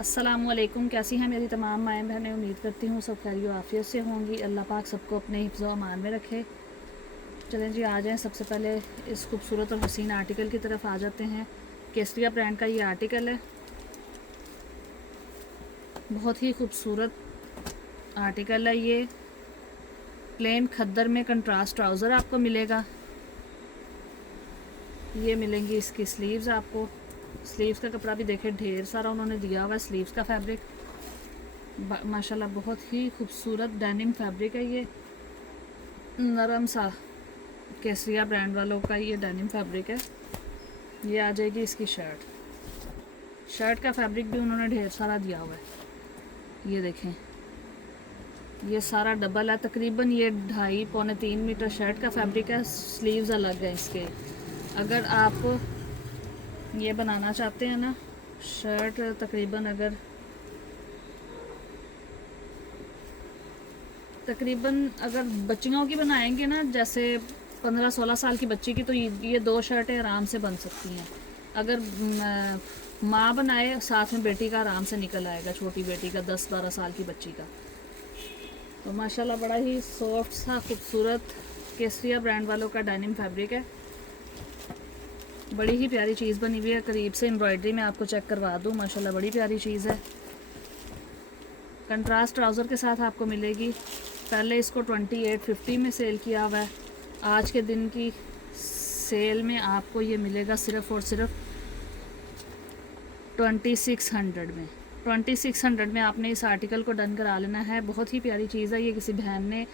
अस्सलामुअलैकुम। कैसी हैं मेरी तमाम माएँ बहनें। उम्मीद करती हूँ सब खैरियत आफियत से होंगी। अल्लाह पाक सबको अपने हिफ्ज़ व अमान में रखे। चलें जी, आ जाएँ। सबसे पहले इस खूबसूरत और हसीन आर्टिकल की तरफ आ जाते हैं। केसरिया ब्रांड का ये आर्टिकल है। बहुत ही खूबसूरत आर्टिकल है ये। प्लेन खद्दर में कंट्रास्ट ट्राउज़र आपको मिलेगा। ये मिलेंगी इसकी स्लीव्स आपको। स्लीव्स का कपड़ा भी देखें, ढेर सारा उन्होंने दिया हुआ है स्लीव्स का फैब्रिक। माशाल्लाह बहुत ही खूबसूरत डेनिम फैब्रिक है ये। नरम सा केसरिया ब्रांड वालों का ये डेनिम फैब्रिक है। ये आ जाएगी इसकी शर्ट का फैब्रिक भी उन्होंने ढेर सारा दिया हुआ है। ये देखें, ये सारा डबल है तकरीबन। ये 2.5-3 मीटर शर्ट का फैब्रिक है। स्लीव्स अलग है इसके। अगर आप ये बनाना चाहते हैं ना शर्ट, तकरीबन अगर बच्चियों की बनाएंगे ना, जैसे 15-16 साल की बच्ची की, तो ये 2 शर्टें आराम से बन सकती हैं। अगर माँ बनाए साथ में बेटी का आराम से निकल आएगा, छोटी बेटी का 10-12 साल की बच्ची का। तो माशाल्लाह बड़ा ही सॉफ्ट सा खूबसूरत केसरिया ब्रांड वालों का डेनिम फैब्रिक है। बड़ी ही प्यारी चीज़ बनी हुई है। करीब से एम्ब्रॉयडरी में आपको चेक करवा दूँ। माशाल्लाह बड़ी प्यारी चीज़ है। कंट्रास्ट ट्राउज़र के साथ आपको मिलेगी। पहले इसको 2850 में सेल किया हुआ है। आज के दिन की सेल में आपको ये मिलेगा सिर्फ़ और सिर्फ 2600 में। 2600 में आपने इस आर्टिकल को डन करा लेना है। बहुत ही प्यारी चीज़ है। ये किसी बहन ने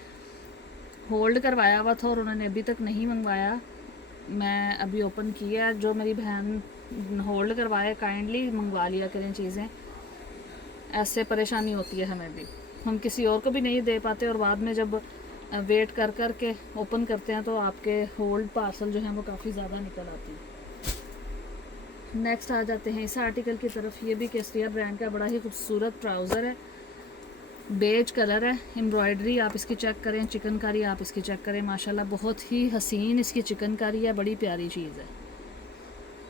होल्ड करवाया हुआ था और उन्होंने अभी तक नहीं मंगवाया। मैं अभी ओपन किया। जो मेरी बहन होल्ड करवाए काइंडली मंगवा लिया करें चीज़ें। ऐसे परेशानी होती है हमें भी, हम किसी और को भी नहीं दे पाते और बाद में जब वेट कर कर के ओपन करते हैं तो आपके होल्ड पार्सल जो हैं वो काफ़ी ज़्यादा निकल आती है। नेक्स्ट आ जाते हैं इस आर्टिकल की तरफ। ये भी केसरिया ब्रांड का बड़ा ही खूबसूरत ट्राउज़र है। बेज कलर है। एम्ब्रॉयडरी आप इसकी चेक करें, चिकनकारी आप इसकी चेक करें। माशाल्लाह बहुत ही हसीन इसकी चिकनकारी है। बड़ी प्यारी चीज़ है।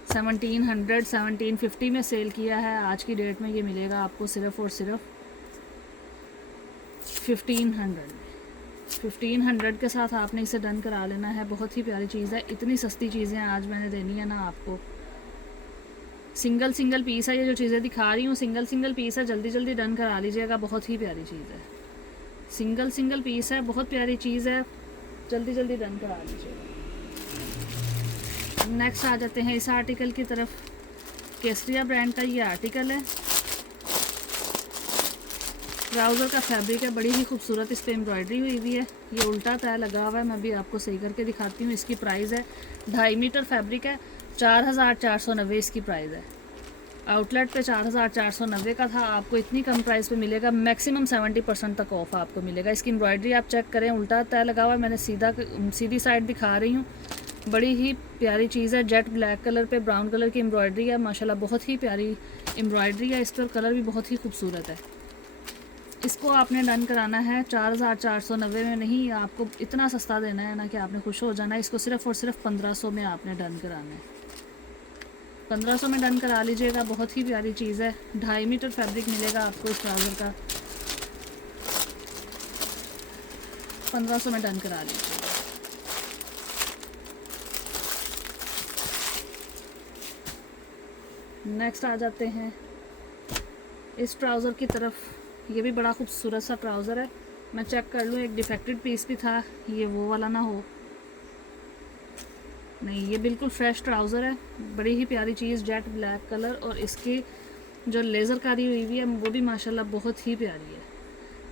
1750 में सेल किया है। आज की डेट में ये मिलेगा आपको सिर्फ़ और सिर्फ 1500 के साथ आपने इसे डन करा लेना है। बहुत ही प्यारी चीज़ है। इतनी सस्ती चीज़ें आज मैंने देनी है ना आपको। सिंगल पीस है। ये जो चीज़ें दिखा रही हूँ सिंगल पीस है। जल्दी जल्दी डन करा लीजिएगा। बहुत ही प्यारी चीज़ है। सिंगल पीस है। बहुत प्यारी चीज़ है। जल्दी जल्दी डन करा लीजिएगा। नेक्स्ट आ जाते हैं इस आर्टिकल की तरफ। केसरिया ब्रांड का ये आर्टिकल है। ट्राउज़र का फैब्रिक है। बड़ी ही खूबसूरत इस पर एम्ब्रॉयडरी हुई हुई है। ये उल्टा तय लगा हुआ है। मैं भी आपको सही करके दिखाती हूँ। इसकी प्राइस है 2.5 मीटर फैब्रिक है। 4490 इसकी प्राइस है। आउटलेट पे 4490 का था। आपको इतनी कम प्राइस पे मिलेगा। मैक्सिमम 70% तक ऑफ आपको मिलेगा। इसकी एम्ब्रॉयडरी आप चेक करें, उल्टा तय लगा हुआ है। मैंने सीधी साइड दिखा रही हूँ। बड़ी ही प्यारी चीज़ है। जेट ब्लैक कलर पे ब्राउन कलर की एम्ब्रॉयडरी है। माशाल्लाह बहुत ही प्यारी एम्ब्रॉयडरी है। इस पर कलर भी बहुत ही खूबसूरत है। इसको आपने डन कराना है 4490 में। नहीं, आपको इतना सस्ता देना है ना कि आपने खुश हो जाना है। इसको सिर्फ़ और सिर्फ 1500 में आपने डन कराना है। 1500 में डन करा लीजिएगा। बहुत ही प्यारी चीज़ है। 2.5 मीटर फैब्रिक मिलेगा आपको इस ट्राउज़र का। 1500 में डन करा लीजिएगा। नेक्स्ट आ जाते हैं इस ट्राउज़र की तरफ। ये भी बड़ा खूबसूरत सा ट्राउज़र है। मैं चेक कर लूँ, एक डिफेक्टेड पीस भी था, ये वो वाला ना हो। नहीं, ये बिल्कुल फ्रेश ट्राउज़र है। बड़ी ही प्यारी चीज़, जेट ब्लैक कलर। और इसकी जो लेज़र कारी हुई हुई है वो भी माशाल्लाह बहुत ही प्यारी है।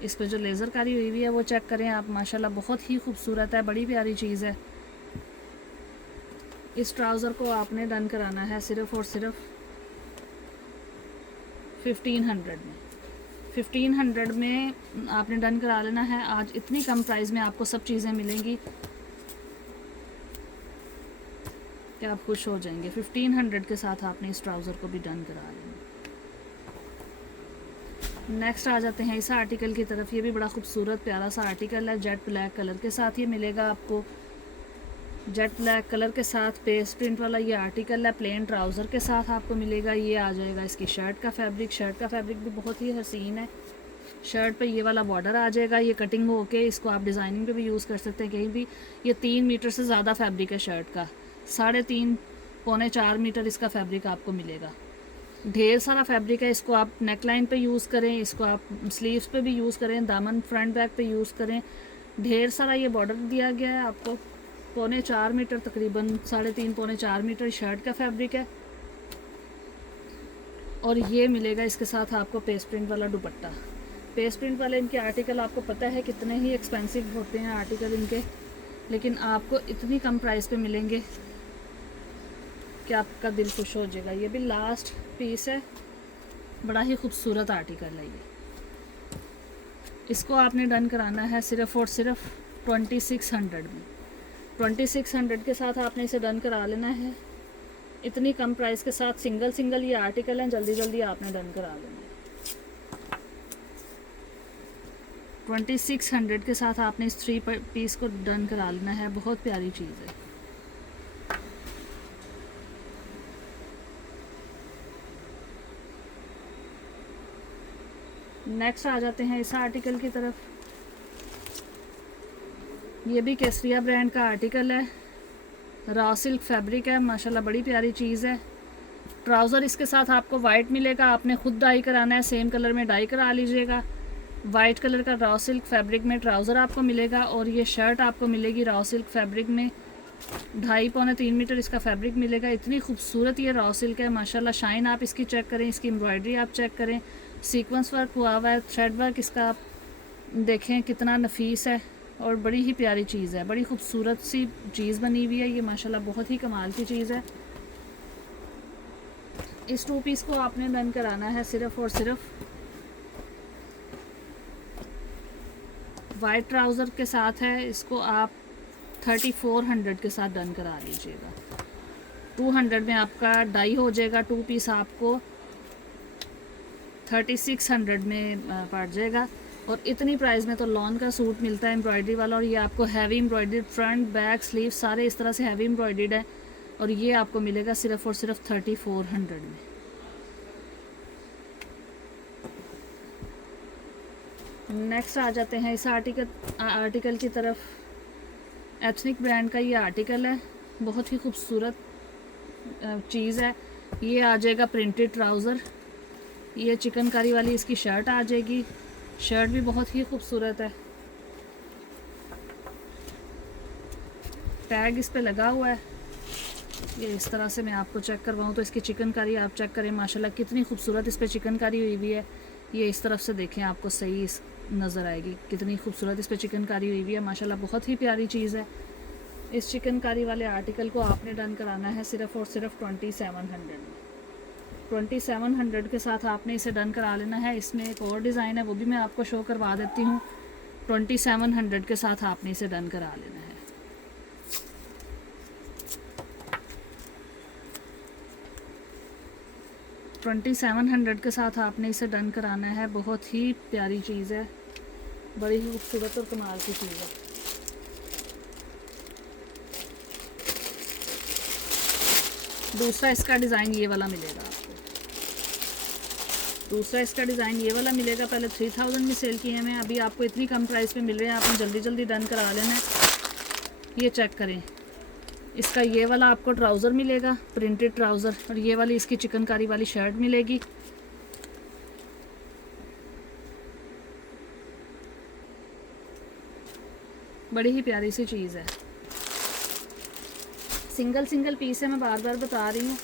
इस पर जो लेज़र कारी हुई हुई है वो चेक करें आप। माशाल्लाह बहुत ही खूबसूरत है। बड़ी प्यारी चीज़ है। इस ट्राउज़र को आपने डन कराना है सिर्फ़ और सिर्फ 1500 में। 1500 में आपने डन करा लेना है। आज इतनी कम प्राइस में आपको सब चीज़ें मिलेंगी कि आप खुश हो जाएंगे। 1500 के साथ आपने इस ट्राउज़र को भी डन करा लेना। नेक्स्ट आ जाते हैं इस आर्टिकल की तरफ। ये भी बड़ा खूबसूरत प्यारा सा आर्टिकल है। जेट ब्लैक कलर के साथ ये मिलेगा आपको। जेट ब्लैक कलर के साथ पेस्ट प्रिंट वाला ये आर्टिकल है। प्लेन ट्राउज़र के साथ आपको मिलेगा। ये आ जाएगा इसकी शर्ट का फैब्रिक। शर्ट का फैब्रिक भी बहुत ही हसीन है। शर्ट पे ये वाला बॉर्डर आ जाएगा। ये कटिंग हो के इसको आप डिज़ाइनिंग पे भी यूज़ कर सकते हैं कहीं भी। ये 3 मीटर से ज़्यादा फैब्रिक है शर्ट का। 3.5 पौने 4 मीटर इसका फैब्रिक आपको मिलेगा। ढेर सारा फैब्रिक है। इसको आप नेक लाइन पर यूज़ करें, इसको आप स्लीव्स पे भी यूज़ करें, दामन फ्रंट बैक पे यूज़ करें। ढेर सारा ये बॉर्डर दिया गया है आपको। पौने 4 मीटर, तकरीबन 3.5 पौने 4 मीटर शर्ट का फैब्रिक है। और ये मिलेगा इसके साथ आपको पेस्ट प्रिंट वाला दुपट्टा। पेस्ट प्रिंट वाले इनके आर्टिकल आपको पता है कितने ही एक्सपेंसिव होते हैं आर्टिकल इनके, लेकिन आपको इतनी कम प्राइस पे मिलेंगे कि आपका दिल खुश हो जाएगा। ये भी लास्ट पीस है। बड़ा ही खूबसूरत आर्टिकल है ये। इसको आपने डन कराना है सिर्फ़ और सिर्फ 2600 में। 2600 के साथ आपने इसे डन करा लेना है। इतनी कम प्राइस के साथ सिंगल ये आर्टिकल हैं, जल्दी जल्दी आपने डन करा लेना है। 2600 के साथ आपने इस 3 पीस को डन करा लेना है। बहुत प्यारी चीज़ है। नेक्स्ट आ जाते हैं इस आर्टिकल की तरफ। ये भी केसरिया ब्रांड का आर्टिकल है। रॉ सिल्क फैब्रिक है, माशाल्लाह बड़ी प्यारी चीज़ है। ट्राउज़र इसके साथ आपको वाइट मिलेगा। आपने खुद डाई कराना है, सेम कलर में डाई करा लीजिएगा। वाइट कलर का रॉ सिल्क फैब्रिक में ट्राउज़र आपको मिलेगा और ये शर्ट आपको मिलेगी रॉ सिल्क फैब्रिक में। 2.5 पौने 3 मीटर इसका फैब्रिक मिलेगा। इतनी खूबसूरत ये रॉ सिल्क है माशाल्लाह। शाइन आप इसकी चेक करें, इसकी एम्ब्रॉयडरी आप चेक करें, सीक्वेंस वर्क हुआ हुआ है, थ्रेड वर्क इसका आप देखें कितना नफीस है और बड़ी ही प्यारी चीज़ है। बड़ी खूबसूरत सी चीज़ बनी हुई है ये माशाल्लाह। बहुत ही कमाल की चीज़ है। इस 2 पीस को आपने डन कराना है सिर्फ़ और सिर्फ वाइट ट्राउज़र के साथ है। इसको आप 3400 के साथ डन करा लीजिएगा। 200 में आपका डाई हो जाएगा। 2 पीस आपको 3600 में पड़ जाएगा। और इतनी प्राइस में तो लॉन का सूट मिलता है एम्ब्रॉयडरी वाला। और ये आपको heavy embroidery, front back sleeve सारे इस तरह से हैवी एम्ब्रॉयडर्ड है। और ये आपको मिलेगा सिर्फ़ और सिर्फ 3400 में। नेक्स्ट आ जाते हैं इस आर्टिकल की तरफ। एथनिक ब्रांड का ये आर्टिकल है। बहुत ही खूबसूरत चीज़ है। ये आ जाएगा प्रिंटेड ट्राउज़र। ये चिकनकारी वाली इसकी शर्ट आ जाएगी। शर्ट भी बहुत ही खूबसूरत है। टैग इस पे लगा हुआ है। ये इस तरह से मैं आपको चेक करवाऊँ तो इसकी चिकनकारी आप चेक करें माशाल्लाह कितनी खूबसूरत इस पे चिकनकारी हुई हुई है। ये इस तरफ से देखें आपको सही नज़र आएगी कितनी खूबसूरत इस पे चिकनकारी हुई हुई है माशाल्लाह। बहुत ही प्यारी चीज़ है। इस चिकनकारी वाले आर्टिकल को आपने डन कराना है सिर्फ़ और सिर्फ 2700 में। 2700 के साथ आपने इसे डन करा लेना है। इसमें एक और डिज़ाइन है, वो भी मैं आपको शो करवा देती हूँ। 2700 के साथ आपने इसे डन करा लेना है। $2700 के साथ आपने इसे डन कराना है। बहुत ही प्यारी चीज़ है, बड़ी ही खूबसूरत और कमाल की चीज़ है। दूसरा इसका डिज़ाइन ये वाला मिलेगा आपको। दूसरा इसका डिज़ाइन ये वाला मिलेगा। पहले 3000 में सेल किए हैं, अभी आपको इतनी कम प्राइस पे मिल रहे हैं। आपने जल्दी जल्दी डन करा लेना है। ये चेक करें, इसका ये वाला आपको ट्राउज़र मिलेगा, प्रिंटेड ट्राउज़र। और ये वाली इसकी चिकनकारी वाली शर्ट मिलेगी। बड़ी ही प्यारी सी चीज़ है। सिंगल पीस है, मैं बार बार बता रही हूँ।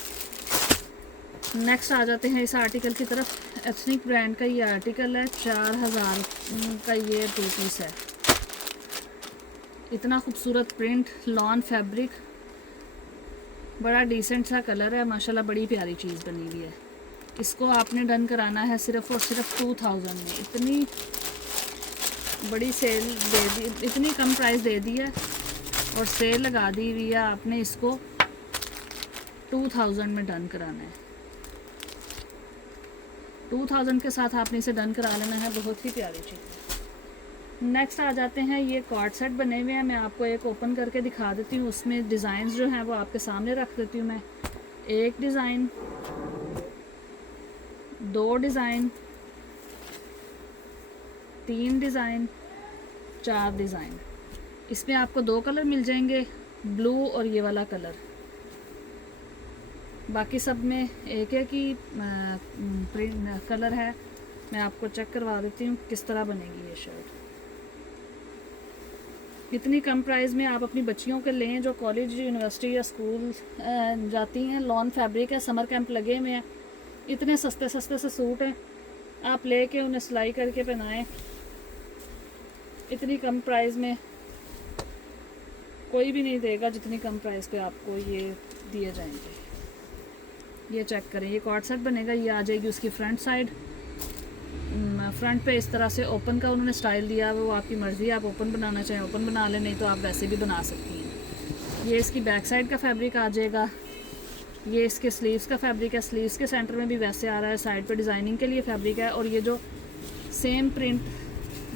नेक्स्ट आ जाते हैं इस आर्टिकल की तरफ। एथनिक ब्रांड का ये आर्टिकल है। 4000 का ये 2 पीस है। इतना खूबसूरत प्रिंट, लॉन फैब्रिक, बड़ा डिसेंट सा कलर है माशाल्लाह। बड़ी प्यारी चीज़ बनी हुई है। इसको आपने डन कराना है सिर्फ़ और सिर्फ 2000 में। इतनी बड़ी सेल दे दी, इतनी कम प्राइस दे दी है और सेल लगा दी हुई है। आपने इसको 2000 में डन कराना है। 2000 के साथ आपने इसे डन करा लेना है। बहुत ही प्यारी चीज़ है। नेक्स्ट आ जाते हैं, ये कॉर्ड सेट बने हुए हैं। मैं आपको एक ओपन करके दिखा देती हूँ, उसमें डिज़ाइन जो हैं वो आपके सामने रख देती हूँ मैं। एक डिज़ाइन, दो डिज़ाइन, तीन डिज़ाइन, चार डिज़ाइन। इसमें आपको दो कलर मिल जाएंगे, ब्लू और ये वाला कलर। बाकी सब में एक एक ही प्रिंट कलर है। मैं आपको चेक करवा देती हूँ किस तरह बनेगी ये शर्ट। इतनी कम प्राइस में आप अपनी बच्चियों के लें जो कॉलेज, यूनिवर्सिटी या स्कूल जाती हैं। लॉन फैब्रिक है, समर कैंप लगे हुए हैं, इतने सस्ते सस्ते से सूट हैं, आप लेके उन्हें सिलाई करके पहनाएं। इतनी कम प्राइस में कोई भी नहीं देगा जितनी कम प्राइस पे आपको ये दिए जाएंगे। ये चेक करें, ये कॉर्ड सेट बनेगा। ये आ जाएगी उसकी फ्रंट साइड। फ्रंट पे इस तरह से ओपन का उन्होंने स्टाइल दिया, वो आपकी मर्ज़ी, आप ओपन बनाना चाहें ओपन बना लें, नहीं तो आप वैसे भी बना सकती हैं। ये इसकी बैक साइड का फैब्रिक आ जाएगा। ये इसके स्लीव्स का फैब्रिक है, स्लीव्स के सेंटर में भी वैसे आ रहा है, साइड पे डिज़ाइनिंग के लिए फैब्रिक है। और ये जो सेम प्रिंट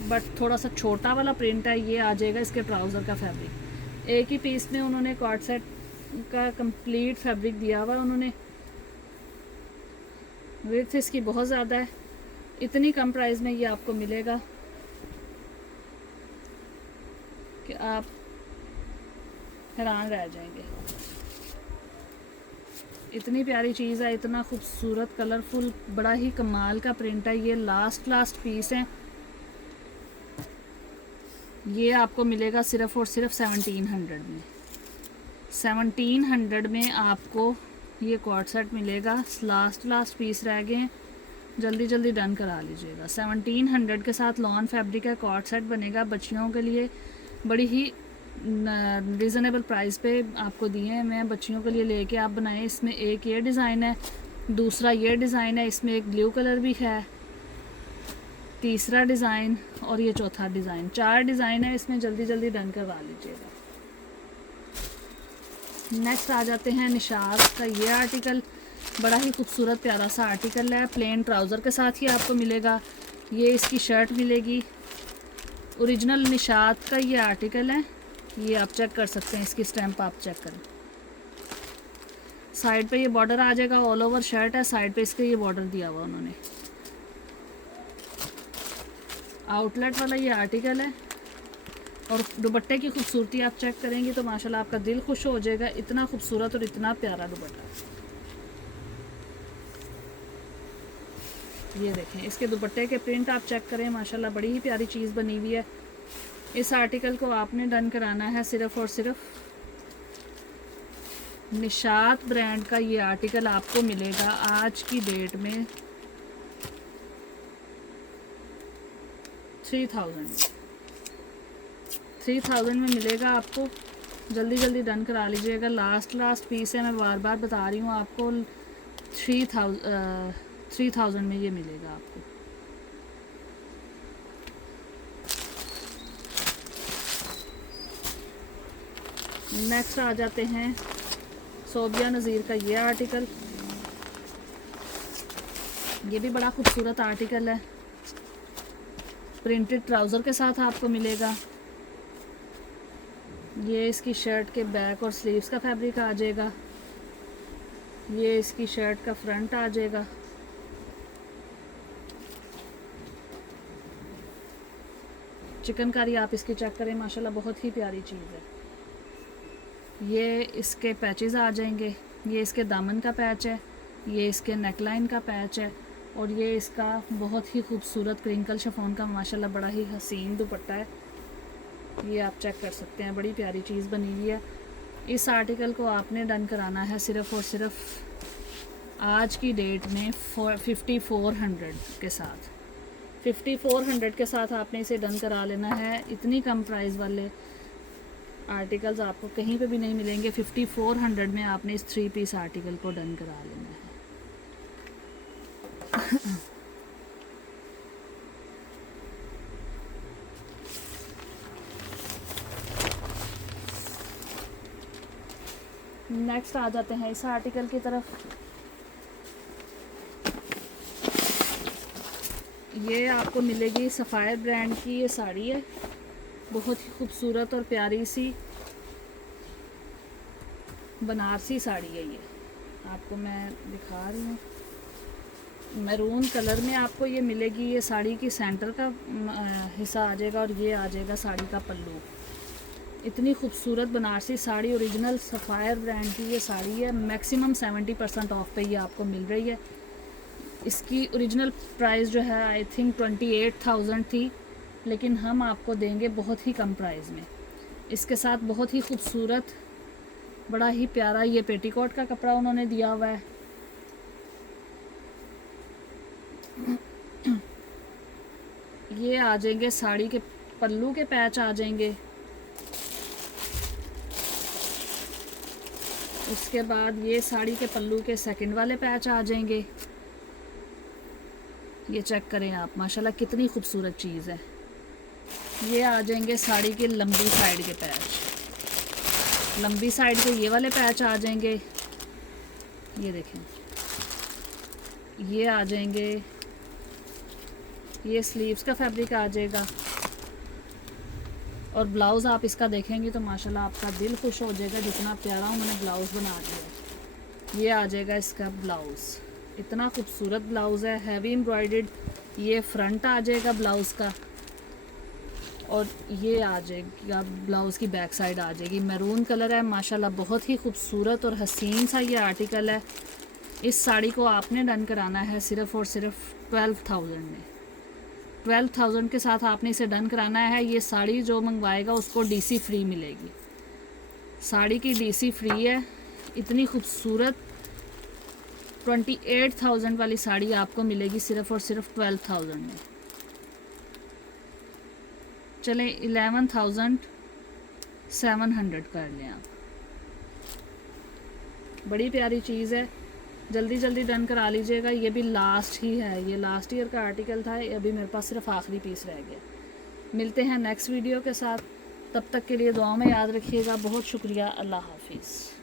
बट थोड़ा सा छोटा वाला प्रिंट है, ये आ जाएगा इसके ट्राउज़र का फैब्रिक। एक ही पीस में उन्होंने कॉर्ड सेट का कंप्लीट फैब्रिक दिया हुआ उन्होंने। विड्थ इसकी बहुत ज़्यादा है। इतनी कम प्राइस में ये आपको मिलेगा कि आप हैरान रह जाएंगे। इतनी प्यारी चीज़ है, इतना खूबसूरत कलरफुल, बड़ा ही कमाल का प्रिंट है। ये लास्ट पीस है। ये आपको मिलेगा सिर्फ़ और सिर्फ 1700 में। 1700 में आपको ये कॉर्ड सेट मिलेगा। लास्ट पीस रह गए हैं, जल्दी जल्दी डन करा लीजिएगा। 1700 के साथ लॉन फैब्रिक का कॉर्ड सेट बनेगा बच्चियों के लिए। बड़ी ही रीज़नेबल प्राइस पे आपको दिए हैं। मैं बच्चियों के लिए लेके आप बनाएं। इसमें एक ये डिज़ाइन है, दूसरा ये डिज़ाइन है, इसमें एक ब्लू कलर भी है, तीसरा डिज़ाइन और ये चौथा डिज़ाइन। 4 डिज़ाइन है इसमें, जल्दी जल्दी डन करवा लीजिएगा। नेक्स्ट आ जाते हैं निशात का ये आर्टिकल। बड़ा ही खूबसूरत प्यारा सा आर्टिकल है, प्लेन ट्राउज़र के साथ ही आपको मिलेगा। ये इसकी शर्ट मिलेगी। ओरिजिनल निशात का ये आर्टिकल है, ये आप चेक कर सकते हैं, इसकी स्टैंप आप चेक करें। साइड पे ये बॉर्डर आ जाएगा, ऑल ओवर शर्ट है, साइड पे इसके ये बॉर्डर दिया हुआ उन्होंने। आउटलेट वाला ये आर्टिकल है। और दुपट्टे की खूबसूरती आप चेक करेंगी तो माशाल्लाह आपका दिल खुश हो जाएगा। इतना खूबसूरत और इतना प्यारा दुपट्टा। ये देखें, इसके दुपट्टे के प्रिंट आप चेक करें, माशाल्लाह बड़ी ही प्यारी चीज़ बनी हुई है। इस आर्टिकल को आपने डन कराना है सिर्फ़ और सिर्फ निशात ब्रांड का। ये आर्टिकल आपको मिलेगा आज की डेट में 3000 में मिलेगा आपको। जल्दी जल्दी डन करा लीजिएगा। लास्ट पीस है, मैं बार बार बता रही हूँ आपको। 3000 में ये मिलेगा आपको। नेक्स्ट आ जाते हैं सोबिया नज़ीर का ये आर्टिकल। ये भी बड़ा खूबसूरत आर्टिकल है, प्रिंटेड ट्राउज़र के साथ आपको मिलेगा। ये इसकी शर्ट के बैक और स्लीव्स का फैब्रिक आ जाएगा। ये इसकी शर्ट का फ्रंट आ जाएगा। चिकनकारी आप इसकी चेक करें, माशाल्लाह बहुत ही प्यारी चीज़ है। ये इसके पैचेस आ जाएंगे। ये इसके दामन का पैच है, ये इसके नेकलाइन का पैच है, और ये इसका बहुत ही खूबसूरत क्रिंकल शिफॉन का माशाल्लाह बड़ा ही हसीन दुपट्टा है। ये आप चेक कर सकते हैं, बड़ी प्यारी चीज़ बनी हुई है। इस आर्टिकल को आपने डन कराना है सिर्फ़ और सिर्फ आज की डेट में 5400 के साथ। 5400 के साथ आपने इसे डन करा लेना है। इतनी कम प्राइस वाले आर्टिकल्स आपको कहीं पे भी नहीं मिलेंगे। 5400 में आपने इस 3 पीस आर्टिकल को डन करा लेना है। नेक्स्ट आ जाते हैं इस आर्टिकल की तरफ। ये आपको मिलेगी सफ़ायर ब्रांड की ये साड़ी है, बहुत ही खूबसूरत और प्यारी सी बनारसी साड़ी है। ये आपको मैं दिखा रही हूँ, मैरून कलर में आपको ये मिलेगी। ये साड़ी की सेंटर का हिस्सा आ जाएगा और ये आ जाएगा साड़ी का पल्लू। इतनी खूबसूरत Banarasi sari, original sapphire brand की ये साड़ी है। मैक्सिमम 70% ऑफ पे ये आपको मिल रही है। इसकी ओरिजिनल प्राइस जो है आई थिंक 28,000 थी, लेकिन हम आपको देंगे बहुत ही कम प्राइस में। इसके साथ बहुत ही खूबसूरत, बड़ा ही प्यारा ये पेटीकोट का कपड़ा उन्होंने दिया हुआ है। ये आ जाएंगे साड़ी के पल्लू के पैच आ जाएंगे। उसके बाद ये साड़ी के पल्लू के सेकंड वाले पैच आ जाएंगे। ये चेक करें आप, माशाल्लाह कितनी खूबसूरत चीज़ है। ये आ जाएंगे साड़ी के लंबी साइड के पैच, लंबी साइड के ये वाले पैच आ जाएंगे। ये देखें, ये आ जाएंगे। ये स्लीव्स का फैब्रिक आ जाएगा और ब्लाउज़ आप इसका देखेंगे तो माशाल्लाह आपका दिल खुश हो जाएगा, जितना प्यारा उन्होंने ब्लाउज़ बना दिया। ये आ जाएगा इसका ब्लाउज़, इतना खूबसूरत ब्लाउज़ है, हैवी एम्ब्रॉयडर्ड। ये फ्रंट आ जाएगा ब्लाउज़ का और ये आ जाएगा ब्लाउज़ की बैक साइड आ जाएगी। मैरून कलर है, माशाल्लाह बहुत ही खूबसूरत और हसीन सा ये आर्टिकल है। इस साड़ी को आपने डन कराना है सिर्फ़ और सिर्फ 12,000 में। 12,000 के साथ आपने इसे डन कराना है। ये साड़ी जो मंगवाएगा उसको डीसी फ्री मिलेगी। साड़ी की डीसी फ्री है। इतनी खूबसूरत 28,000 वाली साड़ी आपको मिलेगी सिर्फ़ और सिर्फ 12,000 में। चलें 11,700 कर लें आप। बड़ी प्यारी चीज़ है, जल्दी जल्दी डन करा लीजिएगा। ये भी लास्ट ही है, ये लास्ट ईयर का आर्टिकल था, अभी मेरे पास सिर्फ आखिरी पीस रह गया। मिलते हैं नेक्स्ट वीडियो के साथ, तब तक के लिए दुआ में याद रखिएगा। बहुत शुक्रिया, अल्लाह हाफिज़।